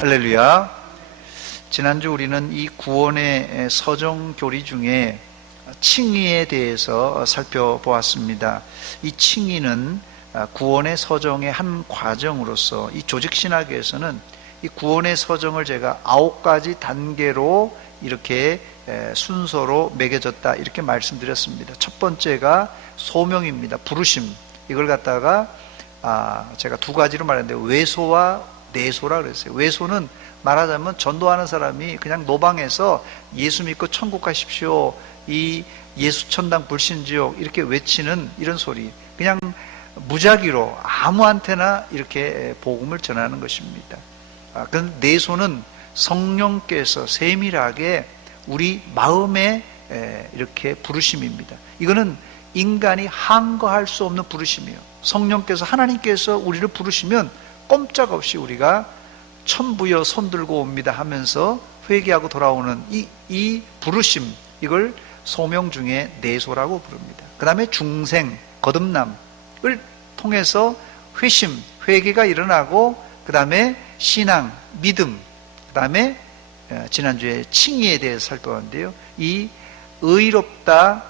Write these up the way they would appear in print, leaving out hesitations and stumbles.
할렐루야. 지난주 우리는 이 구원의 서정 교리 중에 칭의에 대해서 살펴보았습니다. 이 칭의는 구원의 서정의 한 과정으로서 이 조직신학에서는 이 구원의 서정을 제가 9가지 단계로 이렇게 순서로 매겨졌다 이렇게 말씀드렸습니다. 첫 번째가 소명입니다. 부르심. 이걸 갖다가 제가 2가지로 말했는데 외소와 내소라 그랬어요. 외소는 말하자면 전도하는 사람이 그냥 노방에서 예수 믿고 천국 가십시오, 이 예수 천당 불신지옥 이렇게 외치는 이런 소리, 그냥 무작위로 아무한테나 이렇게 복음을 전하는 것입니다. 그런데 내소는 성령께서 세밀하게 우리 마음에 이렇게 부르심입니다. 이거는 인간이 항거할 수 없는 부르심이에요. 성령께서, 하나님께서 우리를 부르시면 꼼짝없이 우리가 천부여 손들고 옵니다 하면서 회개하고 돌아오는 이 부르심, 이걸 소명 중에 내소라고 부릅니다. 그 다음에 중생, 거듭남을 통해서 회심, 회개가 일어나고, 그 다음에 신앙, 믿음, 그 다음에 지난주에 칭의에 대해서 살펴봤는데요, 이 의롭다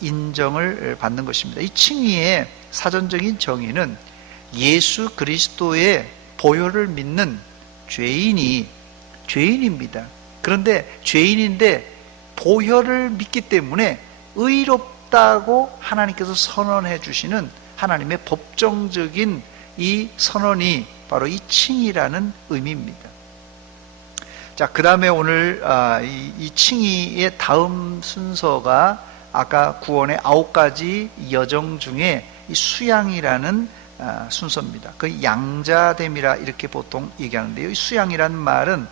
인정을 받는 것입니다. 이 칭의의 사전적인 정의는 예수 그리스도의 보혈을 믿는 죄인입니다. 그런데 죄인인데 보혈을 믿기 때문에 의롭다고 하나님께서 선언해 주시는 하나님의 법정적인 이 선언이 바로 이 칭의라는 의미입니다. 자, 그 다음에 오늘 이 칭의의 다음 순서가 아까 구원의 9가지 여정 중에 이 수양이라는 순서입니다. 그 양자됨이라 이렇게 보통 얘기하는데요, 이 수양이라는 말은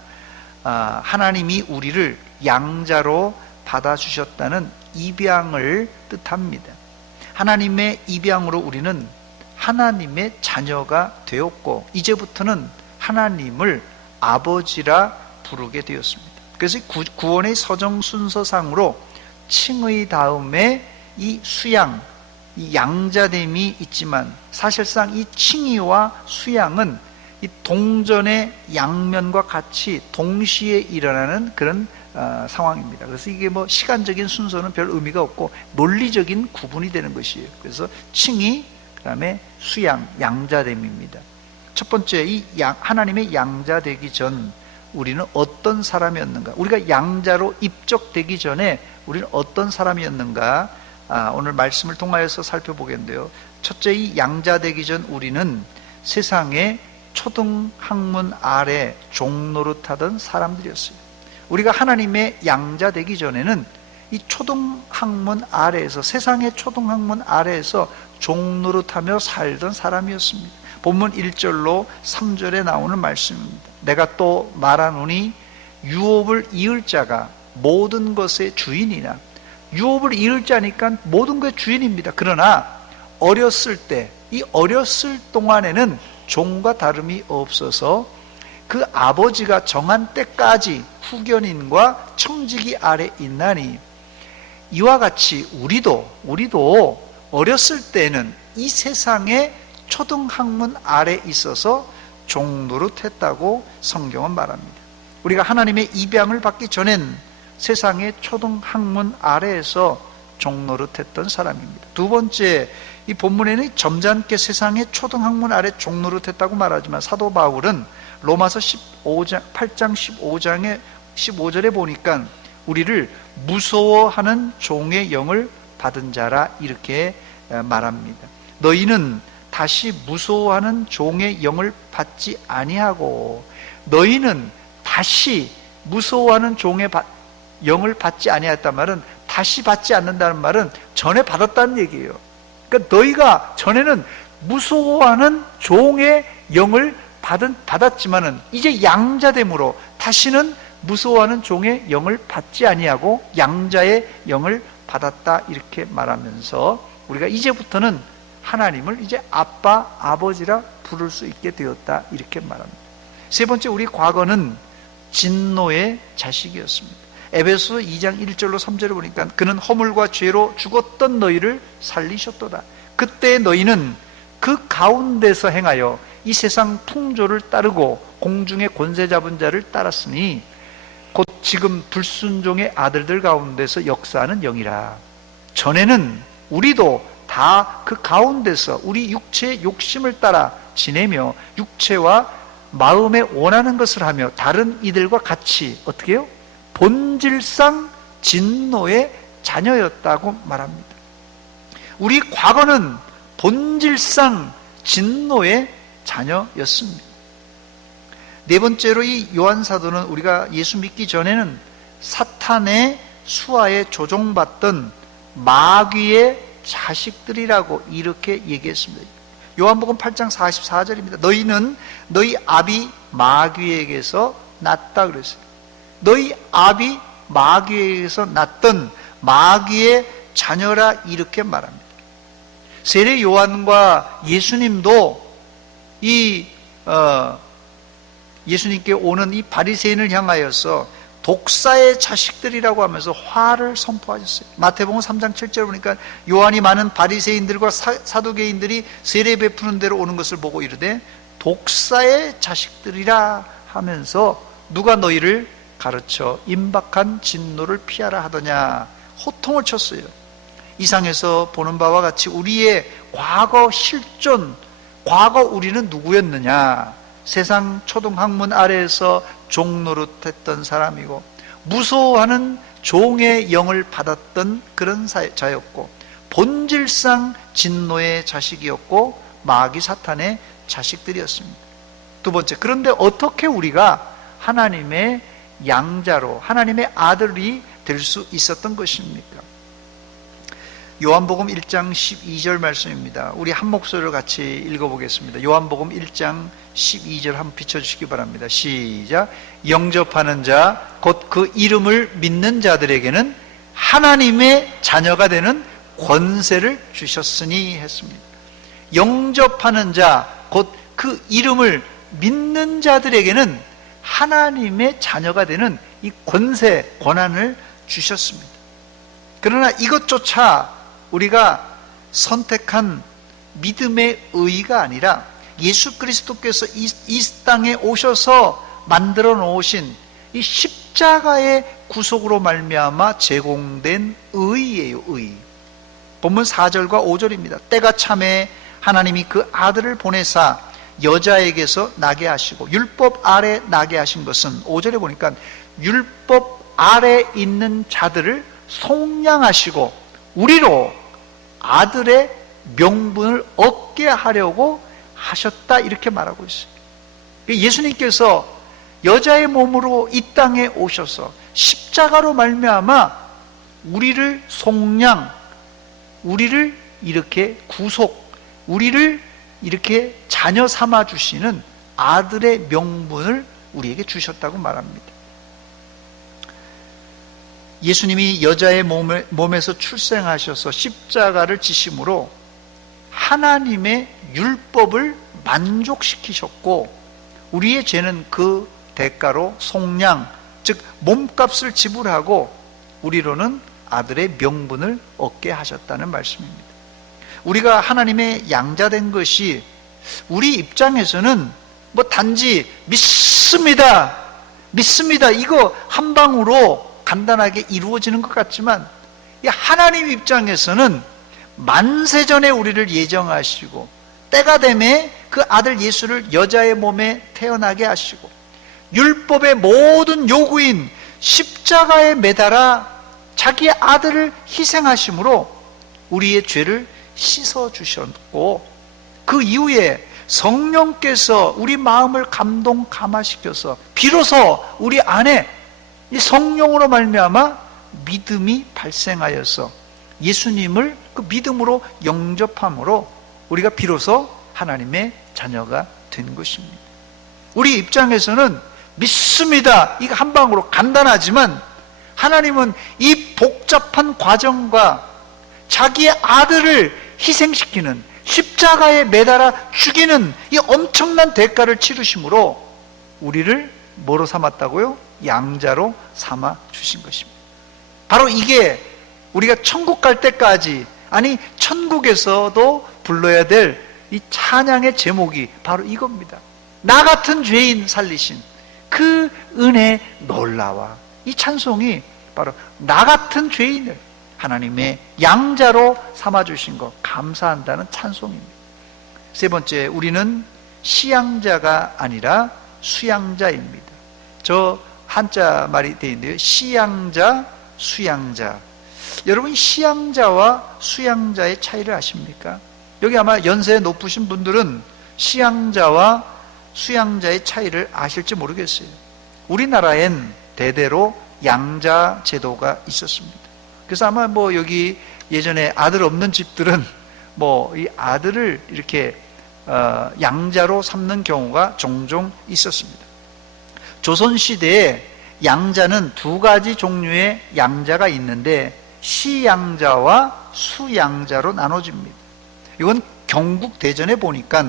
하나님이 우리를 양자로 받아주셨다는 입양을 뜻합니다. 하나님의 입양으로 우리는 하나님의 자녀가 되었고, 이제부터는 하나님을 아버지라 부르게 되었습니다. 그래서 구원의 서정 순서상으로 칭의 다음에 이 수양, 이 양자됨이 있지만, 사실상 이 칭의와 수양은 이 동전의 양면과 같이 동시에 일어나는 그런 상황입니다. 그래서 이게 뭐 시간적인 순서는 별 의미가 없고 논리적인 구분이 되는 것이에요. 그래서 칭의, 그 다음에 수양, 양자됨입니다. 첫 번째, 이 하나님의 양자되기 전 우리는 어떤 사람이었는가? 우리가 양자로 입적되기 전에 우리는 어떤 사람이었는가? 오늘 말씀을 통하여서 살펴보겠는데요, 첫째, 이 양자되기 전 우리는 세상의 초등학문 아래 종노릇하던 사람들이었어요. 우리가 하나님의 양자되기 전에는 이 초등학문 아래에서, 세상의 초등학문 아래에서 종노릇하며 살던 사람이었습니다. 본문 1절로 3절에 나오는 말씀입니다. 내가 또 말하노니 유업을 이을 자가 모든 것의 주인이나, 유업을 이을 자니까 모든 것의 주인입니다. 그러나 어렸을 때, 이 어렸을 동안에는 종과 다름이 없어서 그 아버지가 정한 때까지 후견인과 청지기 아래 있나니, 이와 같이 우리도 어렸을 때는 이 세상의 초등학문 아래 있어서 종노릇했다고 성경은 말합니다. 우리가 하나님의 입양을 받기 전엔 세상의 초등학문 아래에서 종노릇했던 사람입니다. 두 번째, 이 본문에는 점잖게 세상의 초등학문 아래 종노릇했다고 말하지만, 사도 바울은 로마서 8장 15절에 보니까 우리를 무서워하는 종의 영을 받은 자라 이렇게 말합니다. 너희는 다시 무서워하는 종의 영을 받지 아니하고, 너희는 다시 무서워하는 종의 영을 받지 아니했단 말은, 다시 받지 않는다는 말은 전에 받았다는 얘기예요. 그러니까 너희가 전에는 무서워하는 종의 영을 받았지만은 이제 양자됨으로 다시는 무서워하는 종의 영을 받지 아니하고 양자의 영을 받았다 이렇게 말하면서, 우리가 이제부터는 하나님을 이제 아빠, 아버지라 부를 수 있게 되었다 이렇게 말합니다. 세 번째, 우리 과거는 진노의 자식이었습니다. 에베소 2장 1절로 3절을 보니까 그는 허물과 죄로 죽었던 너희를 살리셨도다. 그때 너희는 그 가운데서 행하여 이 세상 풍조를 따르고 공중의 권세 잡은 자를 따랐으니 곧 지금 불순종의 아들들 가운데서 역사하는 영이라. 전에는 우리도 다 그 가운데서 우리 육체의 욕심을 따라 지내며 육체와 마음에 원하는 것을 하며 다른 이들과 같이 어떻게 해요? 본질상 진노의 자녀였다고 말합니다. 우리 과거는 본질상 진노의 자녀였습니다. 네 번째로 이 요한사도는 우리가 예수 믿기 전에는 사탄의 수하에 조종받던 마귀의 자식들이라고 이렇게 얘기했습니다. 요한복음 8장 44절입니다. 너희는 너희 아비 마귀에게서 났다 그랬어요. 너희 아비 마귀에게서 났던 마귀의 자녀라 이렇게 말합니다. 세례 요한과 예수님도 예수님께 오는 이 바리새인을 향하여서 독사의 자식들이라고 하면서 화를 선포하셨어요. 마태복음 3장 7절 보니까 요한이 많은 바리새인들과 사두개인들이 세례 베푸는 데로 오는 것을 보고 이르되 독사의 자식들이라 하면서 누가 너희를 가르쳐 임박한 진노를 피하라 하더냐 호통을 쳤어요. 이상에서 보는 바와 같이 우리의 과거 실존, 과거 우리는 누구였느냐? 세상 초등학문 아래에서 종노릇했던 사람이고 무서워하는 종의 영을 받았던 그런 자였고 본질상 진노의 자식이었고 마귀 사탄의 자식들이었습니다. 두 번째, 그런데 어떻게 우리가 하나님의 양자로 하나님의 아들이 될 수 있었던 것입니까? 요한복음 1장 12절 말씀입니다. 우리 한 목소리로 같이 읽어보겠습니다. 요한복음 1장 12절 한번 비춰주시기 바랍니다. 시작. 영접하는 자 곧 그 이름을 믿는 자들에게는 하나님의 자녀가 되는 권세를 주셨으니 했습니다. 영접하는 자 곧 그 이름을 믿는 자들에게는 하나님의 자녀가 되는 이 권세, 권한을 주셨습니다. 그러나 이것조차 우리가 선택한 믿음의 의의가 아니라 예수 그리스도께서 이 땅에 오셔서 만들어 놓으신 이 십자가의 구속으로 말미암아 제공된 의의예요. 의의. 본문 4절과 5절입니다. 때가 참에 하나님이 그 아들을 보내사 여자에게서 나게 하시고 율법 아래 나게 하신 것은 5절에 보니까 율법 아래 있는 자들을 속량하시고 우리로 아들의 명분을 얻게 하려고 하셨다 이렇게 말하고 있어요. 예수님께서 여자의 몸으로 이 땅에 오셔서 십자가로 말미암아 우리를 속량, 우리를 이렇게 구속, 우리를 이렇게 자녀 삼아 주시는 아들의 명분을 우리에게 주셨다고 말합니다. 예수님이 여자의 몸에서 출생하셔서 십자가를 지심으로 하나님의 율법을 만족시키셨고 우리의 죄는 그 대가로 속량, 즉 몸값을 지불하고 우리로는 아들의 명분을 얻게 하셨다는 말씀입니다. 우리가 하나님의 양자된 것이 우리 입장에서는 뭐 단지 믿습니다 이거 한 방으로 간단하게 이루어지는 것 같지만 하나님 입장에서는 만세전에 우리를 예정하시고 때가 되매 그 아들 예수를 여자의 몸에 태어나게 하시고 율법의 모든 요구인 십자가에 매달아 자기의 아들을 희생하심으로 우리의 죄를 씻어주셨고 그 이후에 성령께서 우리 마음을 감동감화시켜서 비로소 우리 안에 이 성령으로 말미암아 믿음이 발생하여서 예수님을 그 믿음으로 영접함으로 우리가 비로소 하나님의 자녀가 된 것입니다. 우리 입장에서는 믿습니다. 이거 한 방으로 간단하지만 하나님은 이 복잡한 과정과 자기의 아들을 희생시키는 십자가에 매달아 죽이는 이 엄청난 대가를 치르심으로 우리를 뭐로 삼았다고요? 양자로 삼아 주신 것입니다. 바로 이게 우리가 천국 갈 때까지, 아니 천국에서도 불러야 될 이 찬양의 제목이 바로 이겁니다. 나 같은 죄인 살리신 그 은혜 놀라와. 이 찬송이 바로 나 같은 죄인을 하나님의 양자로 삼아주신 것 감사한다는 찬송입니다. 세 번째, 우리는 시양자가 아니라 수양자입니다. 저 한자 말이 되어 있는데요, 시양자, 수양자. 여러분, 시양자와 수양자의 차이를 아십니까? 여기 아마 연세 높으신 분들은 시양자와 수양자의 차이를 아실지 모르겠어요. 우리나라엔 대대로 양자 제도가 있었습니다. 그래서 아마 뭐 여기 예전에 아들 없는 집들은 뭐 이 아들을 이렇게 양자로 삼는 경우가 종종 있었습니다. 조선시대에 양자는 두 가지 종류의 양자가 있는데 시양자와 수양자로 나눠집니다. 이건 경국대전에 보니까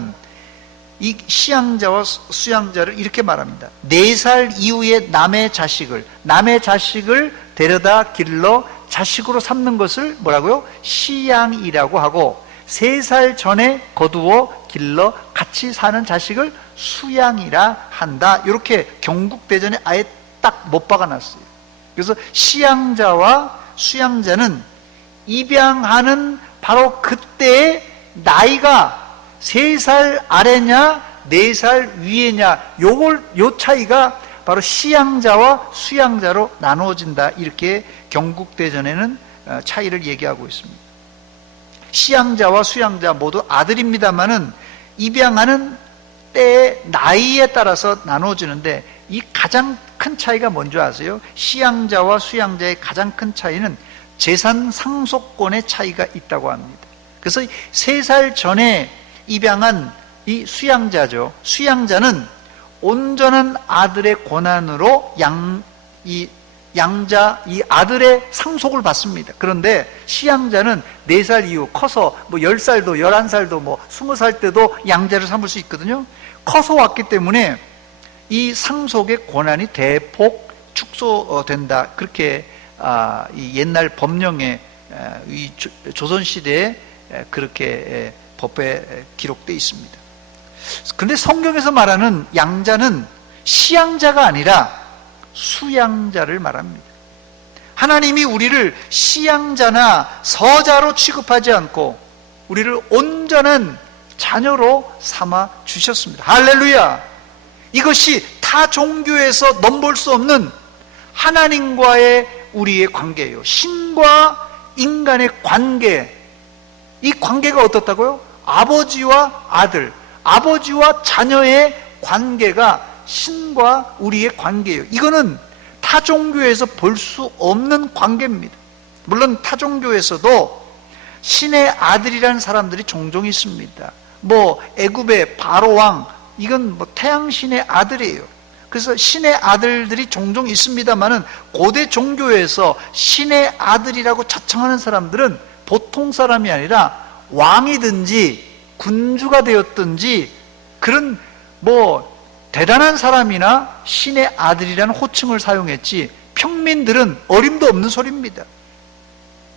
이 시양자와 수양자를 이렇게 말합니다. 4살 이후에 남의 자식을 데려다 길러 자식으로 삼는 것을 뭐라고요? 시양이라고 하고, 3살 전에 거두어 길러 같이 사는 자식을 수양이라 한다. 이렇게 경국대전에 아예 딱 못 박아놨어요. 그래서 시양자와 수양자는 입양하는 바로 그때의 나이가 3살 아래냐 4살 위에냐, 요 차이가 바로 시양자와 수양자로 나누어진다. 이렇게 경국대전에는 차이를 얘기하고 있습니다. 시양자와 수양자 모두 아들입니다만은 입양하는 때의 나이에 따라서 나누어지는데, 이 가장 큰 차이가 뭔지 아세요? 시양자와 수양자의 가장 큰 차이는 재산 상속권의 차이가 있다고 합니다. 그래서 3살 전에 입양한 이 수양자죠. 수양자는 온전한 아들의 권한으로 이 아들의 상속을 받습니다. 그런데 시양자는 4살 이후 커서 뭐 10살도 11살도 뭐 20살 때도 양자를 삼을 수 있거든요. 커서 왔기 때문에 이 상속의 권한이 대폭 축소된다. 그렇게 이 옛날 법령에 이 조선시대에 그렇게 법에 기록되어 있습니다. 그런데 성경에서 말하는 양자는 시양자가 아니라 수양자를 말합니다. 하나님이 우리를 시양자나 서자로 취급하지 않고 우리를 온전한 자녀로 삼아 주셨습니다. 할렐루야! 이것이 타 종교에서 넘볼 수 없는 하나님과의 우리의 관계예요. 신과 인간의 관계. 이 관계가 어떻다고요? 아버지와 아들, 아버지와 자녀의 관계가 신과 우리의 관계예요. 이거는 타 종교에서 볼 수 없는 관계입니다. 물론 타 종교에서도 신의 아들이라는 사람들이 종종 있습니다. 뭐 애굽의 바로 왕, 이건 뭐 태양신의 아들이에요. 그래서 신의 아들들이 종종 있습니다만은 고대 종교에서 신의 아들이라고 자청하는 사람들은 보통 사람이 아니라 왕이든지 군주가 되었든지 그런 뭐 대단한 사람이나 신의 아들이라는 호칭을 사용했지, 평민들은 어림도 없는 소리입니다.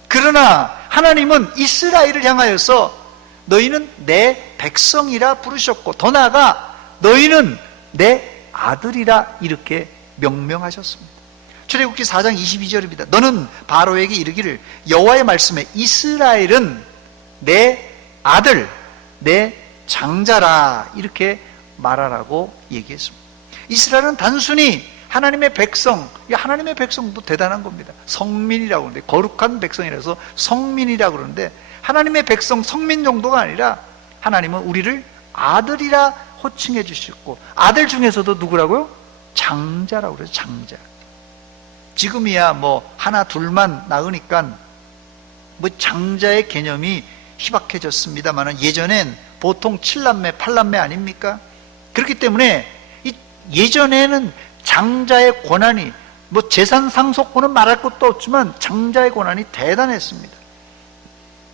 그러나 하나님은 이스라엘을 향하여서 너희는 내 백성이라 부르셨고, 더 나아가 너희는 내 아들이라 이렇게 명명하셨습니다. 출애굽기 4장 22절입니다. 너는 바로에게 이르기를 여호와의 말씀에 이스라엘은 내 아들, 내 장자라 이렇게 말하라고 얘기했습니다. 이스라엘은 단순히 하나님의 백성, 하나님의 백성도 대단한 겁니다. 성민이라고 그러는데, 거룩한 백성이라서 성민이라고 그러는데, 하나님의 백성, 성민 정도가 아니라 하나님은 우리를 아들이라 호칭해 주셨고, 아들 중에서도 누구라고요? 장자라고 그래요. 장자. 지금이야 뭐 하나 둘만 낳으니까 뭐 장자의 개념이 희박해졌습니다만 예전엔 보통 7남매 8남매 아닙니까? 그렇기 때문에 예전에는 장자의 권한이, 뭐 재산 상속권은 말할 것도 없지만 장자의 권한이 대단했습니다.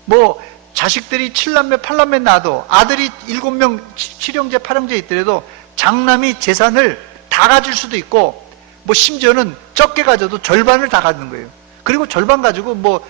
뭐 자식들이 7남매 8남매 낳아도 아들이 7명 7형제 8형제 있더라도 장남이 재산을 다 가질 수도 있고, 뭐 심지어는 적게 가져도 절반을 다 갖는 거예요. 그리고 절반 가지고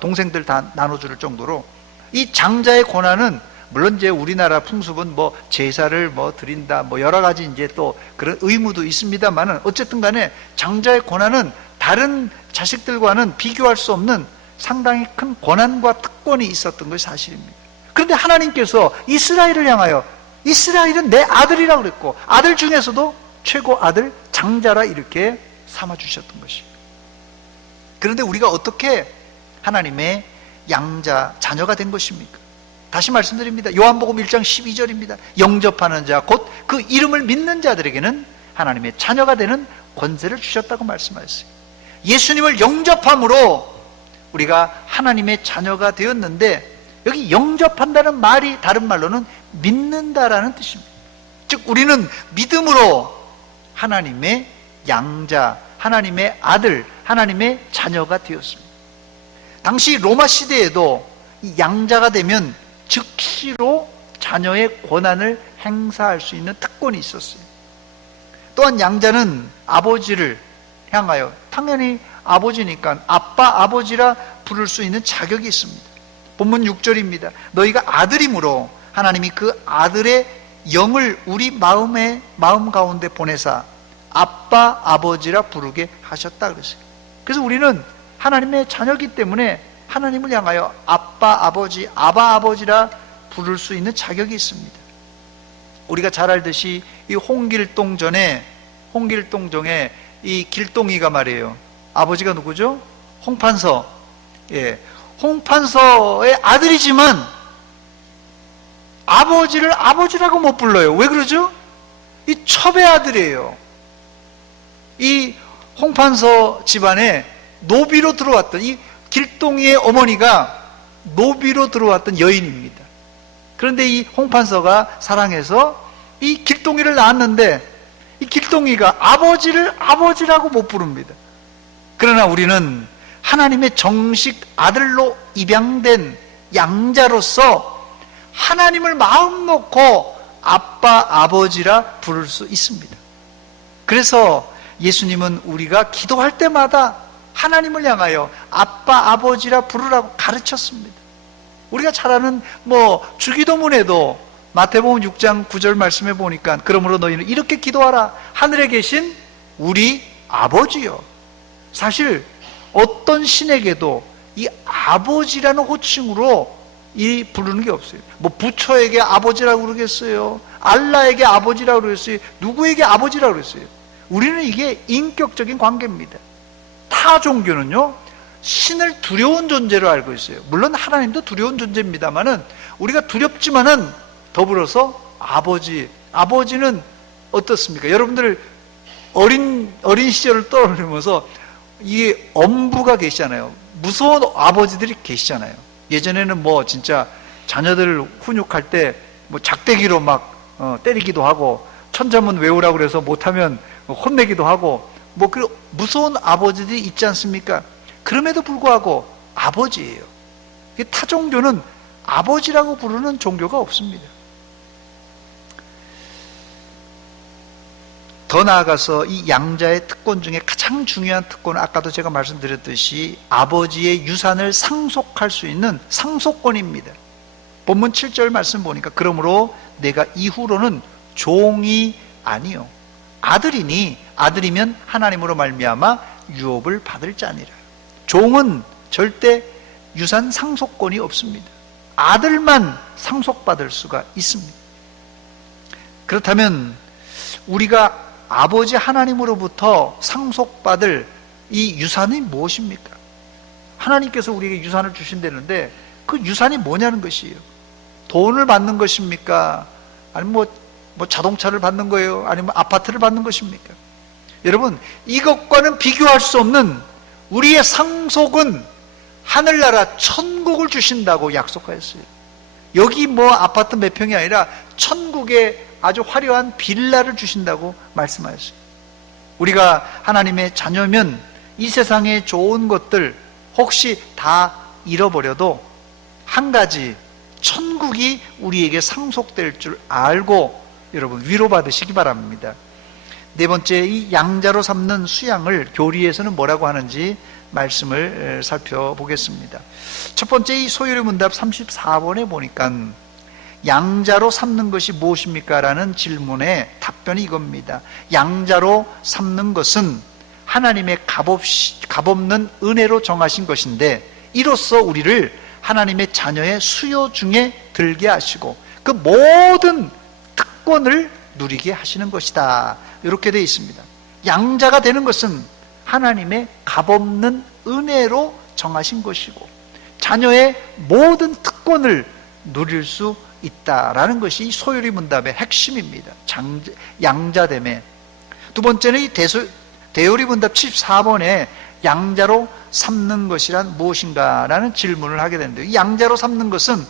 동생들 다 나눠줄 정도로 이 장자의 권한은 물론 이제 우리나라 풍습은 뭐 제사를 뭐 드린다, 뭐 여러 가지 이제 또 그런 의무도 있습니다만은 어쨌든 간에 장자의 권한은 다른 자식들과는 비교할 수 없는 상당히 큰 권한과 특권이 있었던 것이 사실입니다. 그런데 하나님께서 이스라엘을 향하여 이스라엘은 내 아들이라고 그랬고 아들 중에서도 최고 아들 장자라 이렇게 삼아주셨던 것이에요. 그런데 우리가 어떻게 하나님의 양자 자녀가 된 것입니까? 다시 말씀드립니다. 요한복음 1장 12절입니다. 영접하는 자 곧 그 이름을 믿는 자들에게는 하나님의 자녀가 되는 권세를 주셨다고 말씀하셨어요. 예수님을 영접함으로 우리가 하나님의 자녀가 되었는데 여기 영접한다는 말이 다른 말로는 믿는다라는 뜻입니다. 즉 우리는 믿음으로 하나님의 양자, 하나님의 아들, 하나님의 자녀가 되었습니다. 당시 로마 시대에도 이 양자가 되면 즉시로 자녀의 권한을 행사할 수 있는 특권이 있었어요. 또한 양자는 아버지를 향하여 당연히 아버지니까 아빠, 아버지라 부를 수 있는 자격이 있습니다. 본문 6절입니다. 너희가 아들이므로 하나님이 그 아들의 영을 우리 마음 가운데 보내사 아빠, 아버지라 부르게 하셨다 그랬어요. 그래서 우리는 하나님의 자녀이기 때문에 하나님을 향하여 아빠, 아버지, 아바, 아버지라 부를 수 있는 자격이 있습니다. 우리가 잘 알듯이 이 홍길동전에 이 길동이가 말이에요. 아버지가 누구죠? 홍판서. 예. 홍판서의 아들이지만 아버지를 아버지라고 못 불러요. 왜 그러죠? 이 첩의 아들이에요. 이 홍판서 집안에 노비로 들어왔던 이 길동이의 어머니가 노비로 들어왔던 여인입니다. 그런데 이 홍판서가 사랑해서 이 길동이를 낳았는데 이 길동이가 아버지를 아버지라고 못 부릅니다. 그러나 우리는 하나님의 정식 아들로 입양된 양자로서 하나님을 마음 놓고 아빠, 아버지라 부를 수 있습니다. 그래서 예수님은 우리가 기도할 때마다 하나님을 향하여 아빠, 아버지라 부르라고 가르쳤습니다. 우리가 잘 아는 주기도문에도 마태복음 6장 9절 말씀해 보니까 그러므로 너희는 이렇게 기도하라. 하늘에 계신 우리 아버지요. 사실 어떤 신에게도 이 아버지라는 호칭으로 이 부르는 게 없어요. 부처에게 아버지라고 그러겠어요. 알라에게 아버지라고 그러겠어요. 누구에게 아버지라고 그랬어요. 우리는 이게 인격적인 관계입니다. 타 종교는요, 신을 두려운 존재로 알고 있어요. 물론 하나님도 두려운 존재입니다만은 우리가 두렵지만은 더불어서 아버지는 어떻습니까? 여러분들 어린 시절을 떠올리면서 이게 엄부가 계시잖아요. 무서운 아버지들이 계시잖아요. 예전에는 진짜 자녀들을 훈육할 때 작대기로 막 때리기도 하고 천자문 외우라고 그래서 못하면 혼내기도 하고 그 무서운 아버지들이 있지 않습니까? 그럼에도 불구하고 아버지예요. 타 종교는 아버지라고 부르는 종교가 없습니다. 더 나아가서 이 양자의 특권 중에 가장 중요한 특권은 아까도 제가 말씀드렸듯이 아버지의 유산을 상속할 수 있는 상속권입니다. 본문 7절 말씀 보니까 그러므로 내가 이후로는 종이 아니요 아들이면 하나님으로 말미암아 유업을 받을 자니라. 종은 절대 유산 상속권이 없습니다. 아들만 상속받을 수가 있습니다. 그렇다면 우리가 아버지 하나님으로부터 상속받을 이 유산이 무엇입니까? 하나님께서 우리에게 유산을 주신다는데 그 유산이 뭐냐는 것이에요. 돈을 받는 것입니까? 아니면 자동차를 받는 거예요? 아니면 아파트를 받는 것입니까? 여러분, 이것과는 비교할 수 없는 우리의 상속은 하늘나라 천국을 주신다고 약속하였어요. 여기 아파트 몇 평이 아니라 천국에 아주 화려한 빌라를 주신다고 말씀하셨어요. 우리가 하나님의 자녀면 이 세상의 좋은 것들 혹시 다 잃어버려도 한 가지 천국이 우리에게 상속될 줄 알고 여러분 위로받으시기 바랍니다. 네 번째, 이 양자로 삼는 수양을 교리에서는 뭐라고 하는지 말씀을 살펴보겠습니다. 첫 번째, 이 소율의 문답 34번에 보니까 양자로 삼는 것이 무엇입니까? 라는 질문에 답변이 이겁니다. 양자로 삼는 것은 하나님의 값없는 은혜로 정하신 것인데, 이로써 우리를 하나님의 자녀의 수요 중에 들게 하시고 그 모든 특권을 누리게 하시는 것이다. 이렇게 되어 있습니다. 양자가 되는 것은 하나님의 값없는 은혜로 정하신 것이고 자녀의 모든 특권을 누릴 수 있다라는 것이 소요리 문답의 핵심입니다. 양자됨에. 두 번째는 이 대요리 문답 74번에 양자로 삼는 것이란 무엇인가? 라는 질문을 하게 되는데요. 이 양자로 삼는 것은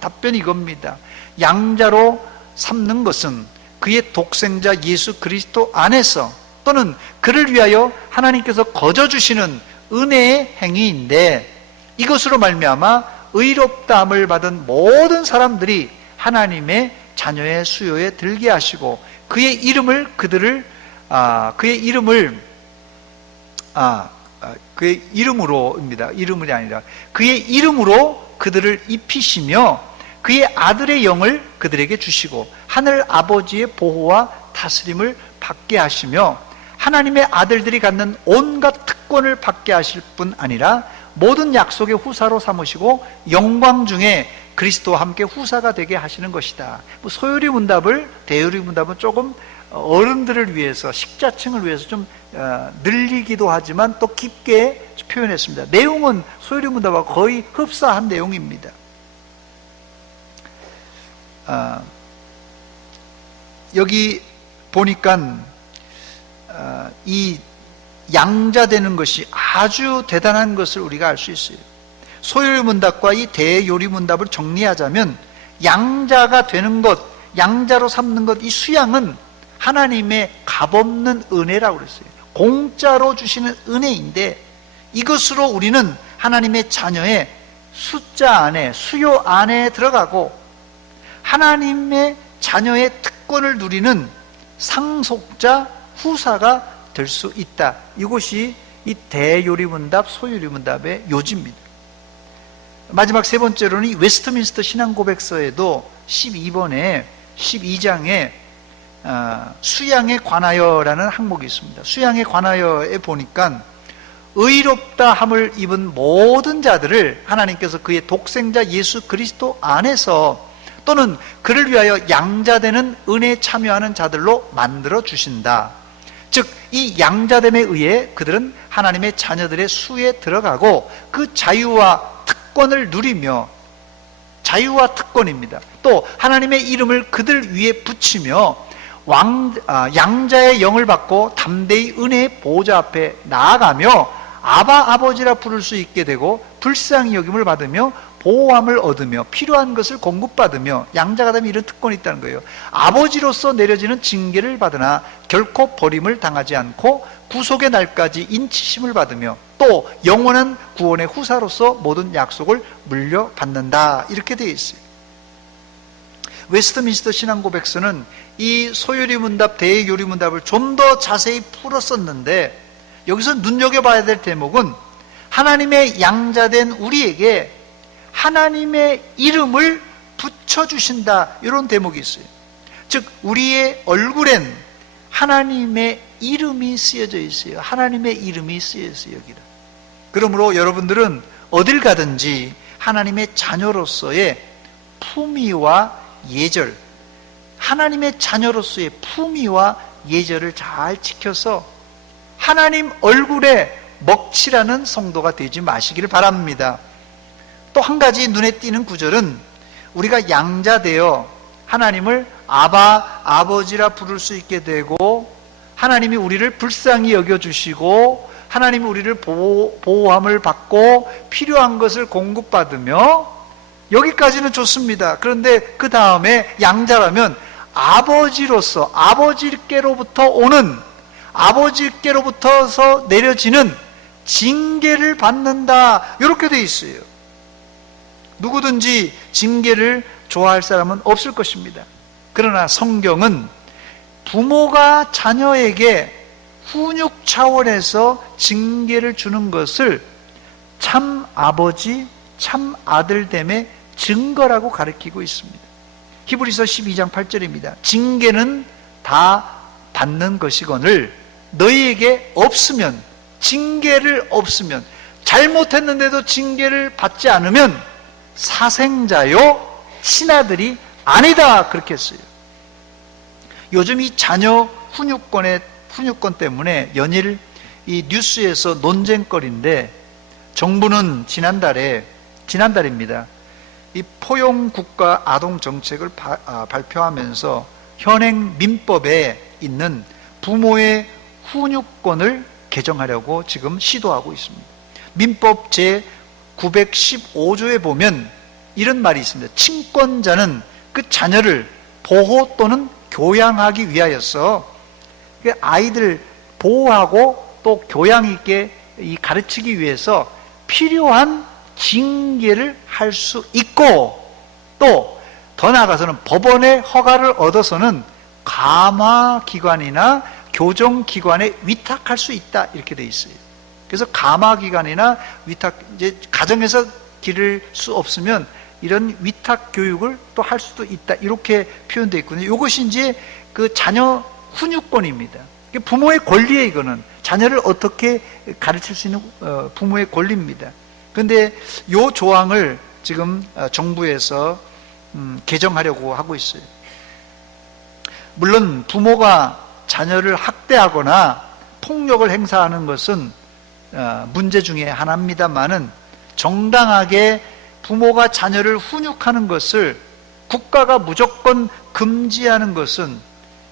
답변이 이겁니다. 양자로 삼는 것은 그의 독생자 예수 그리스도 안에서 또는 그를 위하여 하나님께서 거저주시는 은혜의 행위인데, 이것으로 말미암아 의롭다함을 받은 모든 사람들이 하나님의 자녀의 수요에 들게 하시고 그의 이름으로입니다. 이름이 아니라 그의 이름으로 그들을 입히시며 그의 아들의 영을 그들에게 주시고 하늘 아버지의 보호와 다스림을 받게 하시며 하나님의 아들들이 갖는 온갖 특권을 받게 하실 뿐 아니라 모든 약속의 후사로 삼으시고 영광 중에 그리스도와 함께 후사가 되게 하시는 것이다. 소요리 문답을, 대요리 문답은 조금 어른들을 위해서, 식자층을 위해서 좀 늘리기도 하지만 또 깊게 표현했습니다. 내용은 소요리 문답과 거의 흡사한 내용입니다. 여기 보니까 이 양자되는 것이 아주 대단한 것을 우리가 알 수 있어요. 소요리 문답과 이 대요리 문답을 정리하자면 양자가 되는 것, 양자로 삼는 것, 이 수양은 하나님의 값없는 은혜라고 그랬어요. 공짜로 주시는 은혜인데 이것으로 우리는 하나님의 자녀의 숫자 안에, 수요 안에 들어가고 하나님의 자녀의 특권을 누리는 상속자, 후사가 될 수 있다. 이것이 이 대요리 문답, 소요리 문답의 요지입니다. 마지막 세 번째로는 이 웨스트민스터 신앙고백서에도 12번에 12장에 수양에 관하여라는 항목이 있습니다. 수양에 관하여에 보니까 의롭다 함을 입은 모든 자들을 하나님께서 그의 독생자 예수 그리스도 안에서 또는 그를 위하여 양자되는 은혜에 참여하는 자들로 만들어 주신다. 즉 이 양자됨에 의해 그들은 하나님의 자녀들의 수에 들어가고 그 자유와 특권을 누리며, 자유와 특권입니다. 또 하나님의 이름을 그들 위에 붙이며 양자의 영을 받고 담대히 은혜의 보좌 앞에 나아가며 아바 아버지라 부를 수 있게 되고 불쌍히 여김을 받으며 보호함을 얻으며 필요한 것을 공급받으며, 양자가 되면 이런 특권이 있다는 거예요. 아버지로서 내려지는 징계를 받으나 결코 버림을 당하지 않고 구속의 날까지 인치심을 받으며 또 영원한 구원의 후사로서 모든 약속을 물려받는다. 이렇게 되어 있어요. 웨스트민스터 신앙고백서는 이 소요리 문답, 대요리 문답을 좀 더 자세히 풀어 썼는데 여기서 눈여겨봐야 될 대목은 하나님의 양자된 우리에게 하나님의 이름을 붙여주신다, 이런 대목이 있어요. 즉 우리의 얼굴엔 하나님의 이름이 쓰여져 있어요. 하나님의 이름이 쓰여 있어요, 여기는. 그러므로 여러분들은 어딜 가든지 하나님의 자녀로서의 품위와 예절, 하나님의 자녀로서의 품위와 예절을 잘 지켜서 하나님 얼굴에 먹칠하는 성도가 되지 마시기를 바랍니다. 또 한 가지 눈에 띄는 구절은 우리가 양자되어 하나님을 아버지라 부를 수 있게 되고 하나님이 우리를 불쌍히 여겨주시고 하나님이 우리를 보호함을 받고 필요한 것을 공급받으며, 여기까지는 좋습니다. 그런데 그 다음에 양자라면 아버지로서, 아버지께로부터 오는, 아버지께로부터서 내려지는 징계를 받는다, 이렇게 돼 있어요. 누구든지 징계를 좋아할 사람은 없을 것입니다. 그러나 성경은 부모가 자녀에게 훈육 차원에서 징계를 주는 것을 참 아버지, 참 아들됨의 증거라고 가르치고 있습니다. 히브리서 12장 8절입니다. 징계는 다 받는 것이거늘 너희에게 없으면, 징계를 없으면, 잘못했는데도 징계를 받지 않으면 사생자요 친아들이 아니다, 그렇게 했어요. 요즘 이 자녀 훈육권 때문에 연일 이 뉴스에서 논쟁거리인데, 정부는 지난달입니다. 이 포용국가 아동정책을 발표하면서 현행 민법에 있는 부모의 훈육권을 개정하려고 지금 시도하고 있습니다. 민법 제915조에 보면 이런 말이 있습니다. 친권자는 그 자녀를 보호 또는 교양하기 위하여서 아이들 보호하고 또 교양 있게 가르치기 위해서 필요한 징계를 할 수 있고, 또 더 나아가서는 법원의 허가를 얻어서는 감화기관이나 교정기관에 위탁할 수 있다, 이렇게 돼 있어요. 그래서 감화기관이나 이제 가정에서 기를 수 없으면 이런 위탁 교육을 또 할 수도 있다, 이렇게 표현되어 있거든요. 이것이 이제 그 자녀 훈육권입니다. 부모의 권리에, 이거는 자녀를 어떻게 가르칠 수 있는 부모의 권리입니다. 그런데 이 조항을 지금 정부에서 개정하려고 하고 있어요. 물론 부모가 자녀를 학대하거나 폭력을 행사하는 것은 문제 중에 하나입니다만은, 정당하게 부모가 자녀를 훈육하는 것을 국가가 무조건 금지하는 것은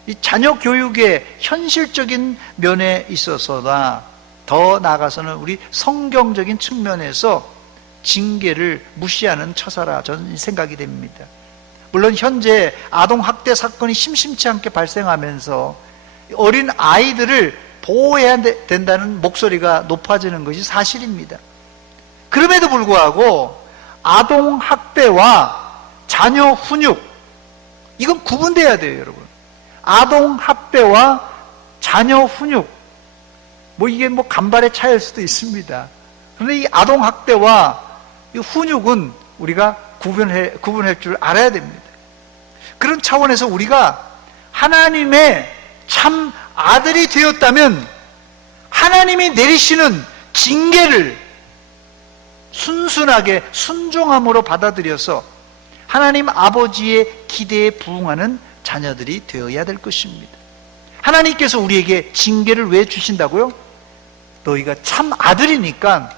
이 자녀 교육의 현실적인 면에 있어서나 더 나아가서는 우리 성경적인 측면에서 징계를 무시하는 처사라 저는 생각이 됩니다. 물론 현재 아동학대 사건이 심심치 않게 발생하면서 어린 아이들을 보호해야 된다는 목소리가 높아지는 것이 사실입니다. 그럼에도 불구하고 아동학대와 자녀 훈육, 이건 구분돼야 돼요, 여러분. 아동학대와 자녀 훈육, 이게 간발의 차이일 수도 있습니다. 그런데 이 아동학대와 이 훈육은 우리가 구분할 줄 알아야 됩니다. 그런 차원에서 우리가 하나님의 참 아들이 되었다면 하나님이 내리시는 징계를 순순하게 순종함으로 받아들여서 하나님 아버지의 기대에 부응하는 자녀들이 되어야 될 것입니다. 하나님께서 우리에게 징계를 왜 주신다고요? 너희가 참 아들이니까,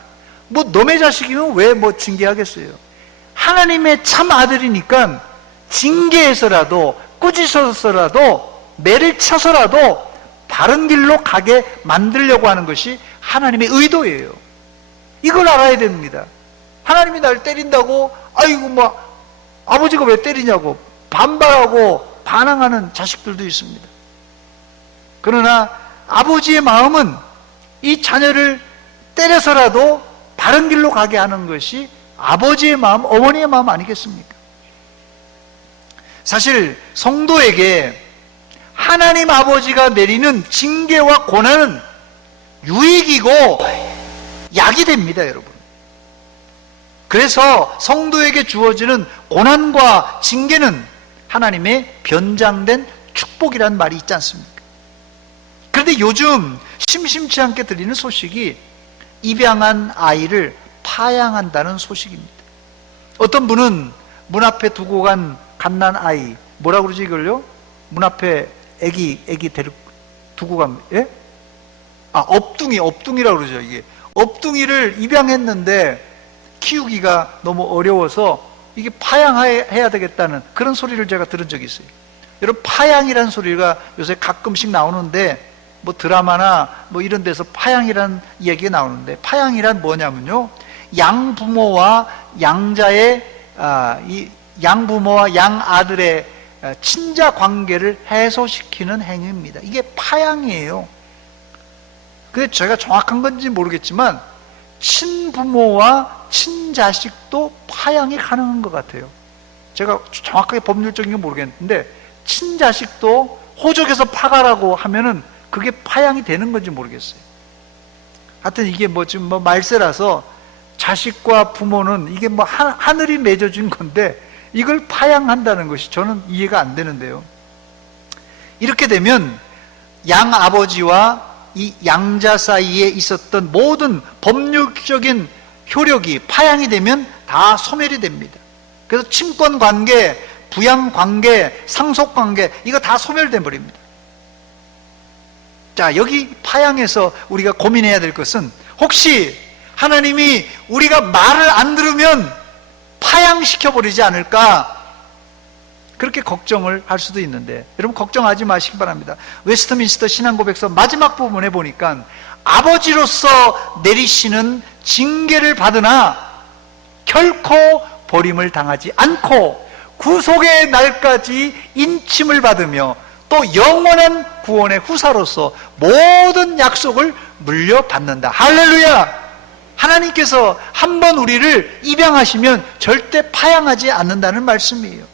너의 자식이면 왜 징계하겠어요? 하나님의 참 아들이니까 징계해서라도, 꾸짖어서라도, 매를 쳐서라도 바른 길로 가게 만들려고 하는 것이 하나님의 의도예요. 이걸 알아야 됩니다. 하나님이 날 때린다고, 아이고 아버지가 왜 때리냐고 반발하고 반항하는 자식들도 있습니다. 그러나 아버지의 마음은 이 자녀를 때려서라도 바른 길로 가게 하는 것이 아버지의 마음, 어머니의 마음 아니겠습니까? 사실 성도에게 하나님 아버지가 내리는 징계와 고난은 유익이고 약이 됩니다, 여러분. 그래서 성도에게 주어지는 고난과 징계는 하나님의 변장된 축복이라는 말이 있지 않습니까? 그런데 요즘 심심치 않게 들리는 소식이 입양한 아이를 파양한다는 소식입니다. 어떤 분은 문 앞에 두고 간 갓난 아이, 뭐라 그러지 이걸요? 문 앞에 애기 두고 간, 예? 업둥이라고 그러죠, 이게. 업둥이를 입양했는데 키우기가 너무 어려워서 이게 파양해야 되겠다는 그런 소리를 제가 들은 적이 있어요. 여러분, 파양이라는 소리가 요새 가끔씩 나오는데, 드라마나 이런 데서 파양이라는 이야기가 나오는데, 파양이란 뭐냐면요, 양부모와 양부모와 양아들의 친자 관계를 해소시키는 행위입니다. 이게 파양이에요. 그게 제가 정확한 건지 모르겠지만 친부모와 친자식도 파양이 가능한 것 같아요. 제가 정확하게 법률적인 건 모르겠는데 친자식도 호적에서 파가라고 하면은 그게 파양이 되는 건지 모르겠어요. 하여튼 이게 지금 말세라서 자식과 부모는 이게 하늘이 맺어준 건데 이걸 파양한다는 것이 저는 이해가 안 되는데요. 이렇게 되면 양아버지와 이 양자 사이에 있었던 모든 법률적인 효력이 파양이 되면 다 소멸이 됩니다. 그래서 친권관계, 부양관계, 상속관계 이거 다 소멸돼 버립니다. 자, 여기 파양에서 우리가 고민해야 될 것은 혹시 하나님이 우리가 말을 안 들으면 파양시켜버리지 않을까? 그렇게 걱정을 할 수도 있는데 여러분 걱정하지 마시기 바랍니다. 웨스트민스터 신앙고백서 마지막 부분에 보니까 아버지로서 내리시는 징계를 받으나 결코 버림을 당하지 않고 구속의 날까지 인침을 받으며 또 영원한 구원의 후사로서 모든 약속을 물려받는다. 할렐루야! 하나님께서 한번 우리를 입양하시면 절대 파양하지 않는다는 말씀이에요.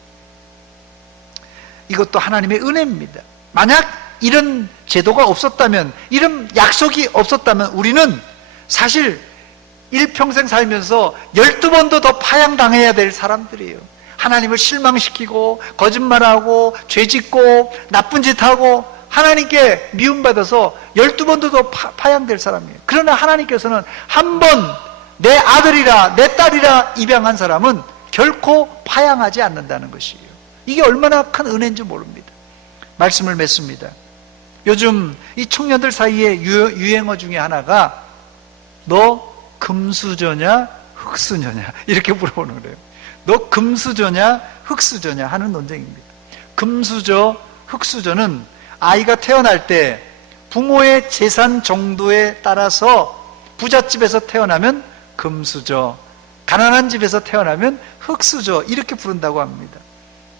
이것도 하나님의 은혜입니다. 만약 이런 제도가 없었다면, 이런 약속이 없었다면 우리는 사실 일평생 살면서 12번도 더 파양당해야 될 사람들이에요. 하나님을 실망시키고 거짓말하고 죄짓고 나쁜 짓하고 하나님께 미움받아서 12번도 더 파양될 사람이에요. 그러나 하나님께서는 한 번 내 아들이라 내 딸이라 입양한 사람은 결코 파양하지 않는다는 것이에요. 이게 얼마나 큰 은혜인지 모릅니다. 말씀을 맺습니다. 요즘 이 청년들 사이에 유행어 중에 하나가 너 금수저냐 흙수저냐 이렇게 물어보는 거예요. 너 금수저냐 흙수저냐 하는 논쟁입니다. 금수저, 흙수저는 아이가 태어날 때 부모의 재산 정도에 따라서 부잣집에서 태어나면 금수저, 가난한 집에서 태어나면 흙수저 이렇게 부른다고 합니다.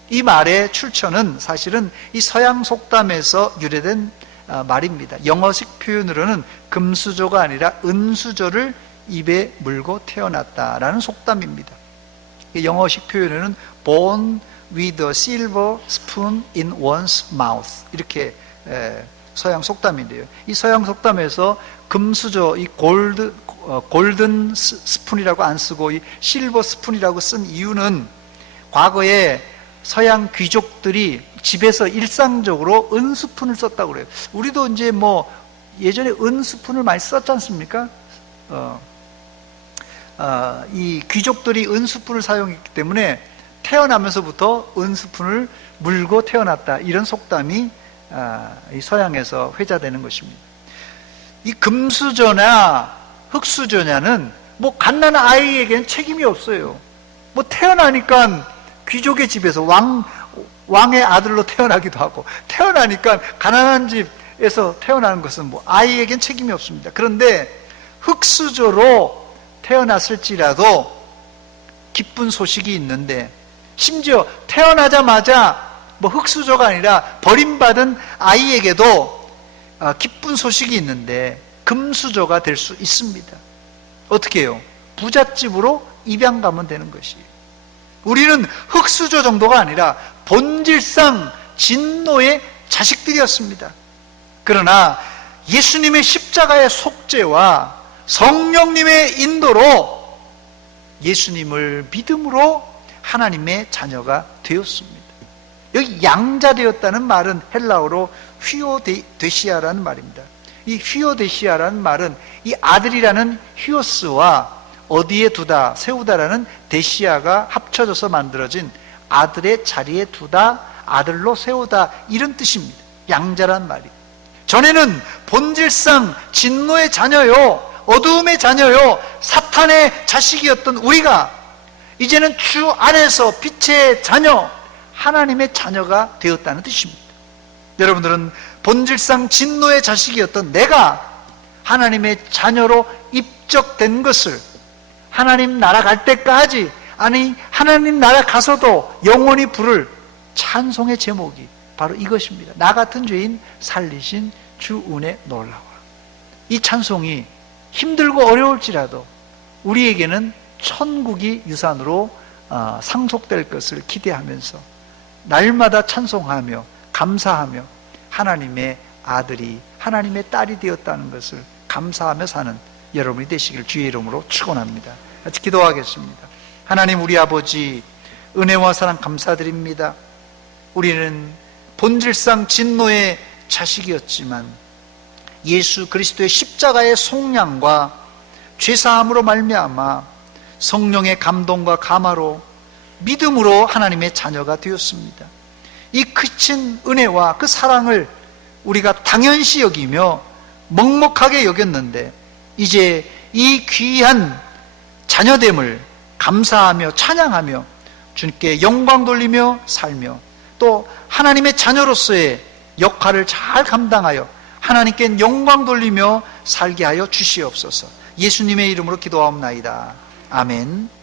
이 말의 출처는 사실은 이 서양 속담에서 유래된 말입니다. 영어식 표현으로는 금수저가 아니라 은수저를 입에 물고 태어났다라는 속담입니다. 영어식 표현으로는 born with a silver spoon in one's mouth 이렇게 서양 속담인데요. 이 서양 속담에서 금수저, 이 골든 스푼이라고 안 쓰고 이 실버 스푼이라고 쓴 이유는 과거에 서양 귀족들이 집에서 일상적으로 은스푼을 썼다고 그래요. 우리도 이제 뭐 예전에 은스푼을 많이 썼지 않습니까? 이 귀족들이 은스푼을 사용했기 때문에 태어나면서부터 은스푼을 물고 태어났다. 이런 속담이 이 서양에서 회자되는 것입니다. 이 금수저나 흙수저냐는 뭐 갓난아는 아이에게는 책임이 없어요. 뭐 태어나니까 귀족의 집에서 왕의 아들로 태어나기도 하고 태어나니까 가난한 집에서 태어나는 것은 뭐 아이에겐 책임이 없습니다. 그런데 흙수저로 태어났을지라도 기쁜 소식이 있는데 심지어 태어나자마자 뭐 흙수저가 아니라 버림받은 아이에게도 기쁜 소식이 있는데 금수저가 될 수 있습니다. 어떻게 해요? 부잣집으로 입양 가면 되는 것이에요. 우리는 흙수저 정도가 아니라 본질상 진노의 자식들이었습니다. 그러나 예수님의 십자가의 속죄와 성령님의 인도로 예수님을 믿음으로 하나님의 자녀가 되었습니다. 여기 양자되었다는 말은 헬라어로 휘오데시아라는 말입니다. 이 휘오데시아라는 말은 이 아들이라는 히오스와 어디에 두다, 세우다라는 데시아가 합쳐져서 만들어진 아들의 자리에 두다, 아들로 세우다 이런 뜻입니다. 양자란 말이. 전에는 본질상 진노의 자녀요, 어두움의 자녀요, 사탄의 자식이었던 우리가 이제는 주 안에서 빛의 자녀, 하나님의 자녀가 되었다는 뜻입니다. 여러분들은 본질상 진노의 자식이었던 내가 하나님의 자녀로 입적된 것을 하나님 나라 갈 때까지, 아니 하나님 나라 가서도 영원히 부를 찬송의 제목이 바로 이것입니다. 나 같은 죄인 살리신 주 은혜 놀라워. 이 찬송이 힘들고 어려울지라도 우리에게는 천국이 유산으로 상속될 것을 기대하면서 날마다 찬송하며 감사하며 하나님의 아들이 하나님의 딸이 되었다는 것을 감사하며 사는 여러분이 되시길 주의 이름으로 축원합니다. 같이 기도하겠습니다. 하나님 우리 아버지, 은혜와 사랑 감사드립니다. 우리는 본질상 진노의 자식이었지만 예수 그리스도의 십자가의 속량과 죄사함으로 말미암아 성령의 감동과 감화로 믿음으로 하나님의 자녀가 되었습니다. 이 크신 은혜와 그 사랑을 우리가 당연시 여기며 먹먹하게 여겼는데 이제 이 귀한 자녀됨을 감사하며 찬양하며 주님께 영광 돌리며 살며 또 하나님의 자녀로서의 역할을 잘 감당하여 하나님께 영광 돌리며 살게 하여 주시옵소서. 예수님의 이름으로 기도하옵나이다. 아멘.